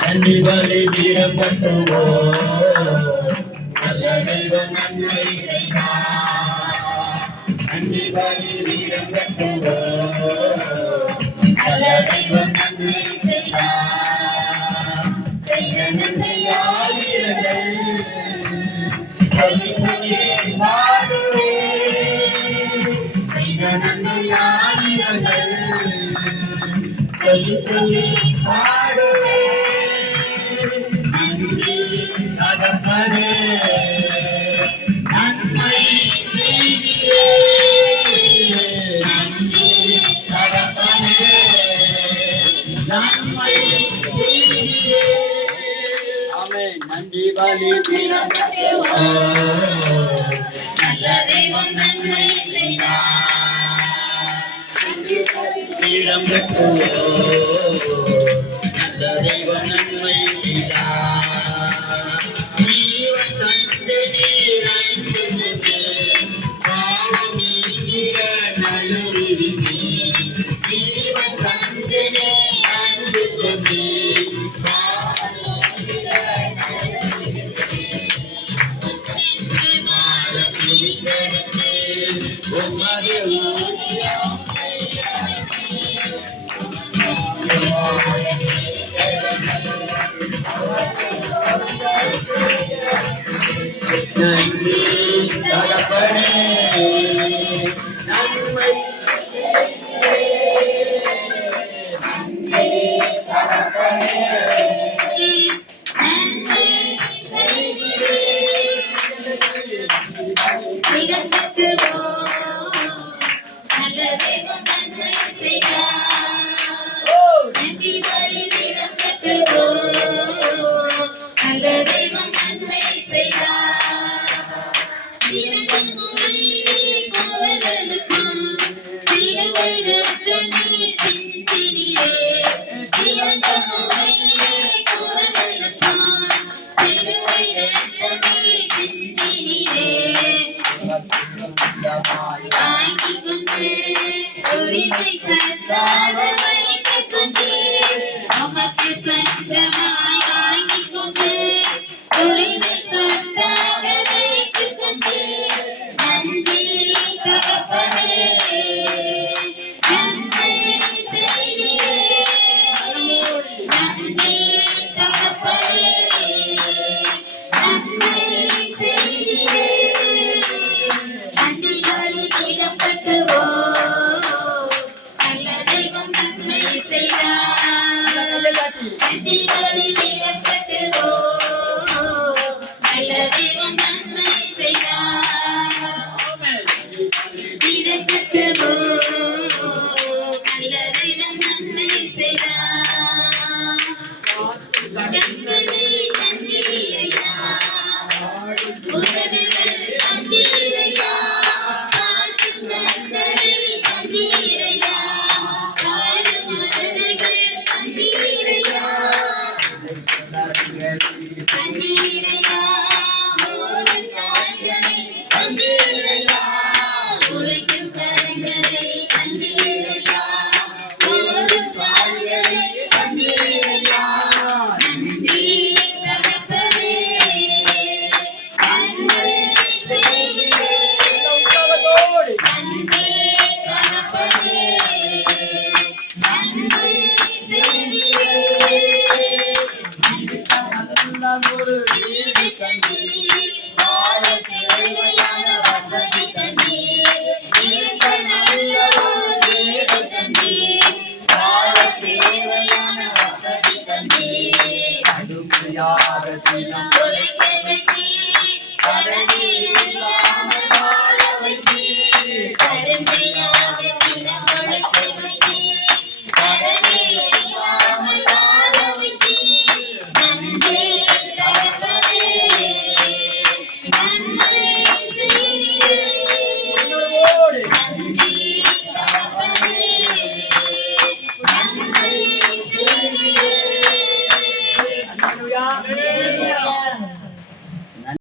கண்டிப்பாக வீரம் கட்டுவோம் நல்ல தெய்வம் நன்மை செய்தார் கண்டிப்பாக வீரம் கட்டுவோம் நல்ல தெய்வம் நன்மை செய்தார் செய்த நன்மையாயிரங்கள் சொல்லி சொல்லி பாடுவே செய்த நன்மையாயிரங்கள் சொல்லி சொல்லி பாடுவே நன்றி தகப்பனே நன்மை செய்கிறே நன்றி தகப்பனே நன்மை செய்கிறே ஆமென் நன்றி பலி பீடம் கட்டுவோம் நல்ல தெய்வம் நன்மை செய்தார் நன்றி பலி பீடம் கட்டுவோம் நல்ல தெய்வம் நன்மை செய்தார் ஜீவன் தந்து நீர் அன்புமே பாவம் நீங்கிட நலுவிதி ஜீவன் தந்து நீர் அன்புமே நன்றி தகப்பனே நன்மை நன்றி தகப்பனே நன்மை செய்கிறே நல்ல தெய்வம் நன்மை செய்தார் நன்றி பலி பீடம் கட்டுவோம் நல்ல தெய்வம் நன்மை செய்தார் சிறந்த முறையிலே கோவலனுக்கும் சிலுவை ரத்தமே சிந்தினிலே சிறந்த முறையிலே கோவலனுக்கும் சிலுவை ரத்தமே சிந்தினிலே வாங்கிக் கொண்டு உரிமை சத்தாக வைத்துக் கொண்டு நமக்கு சொந்தமா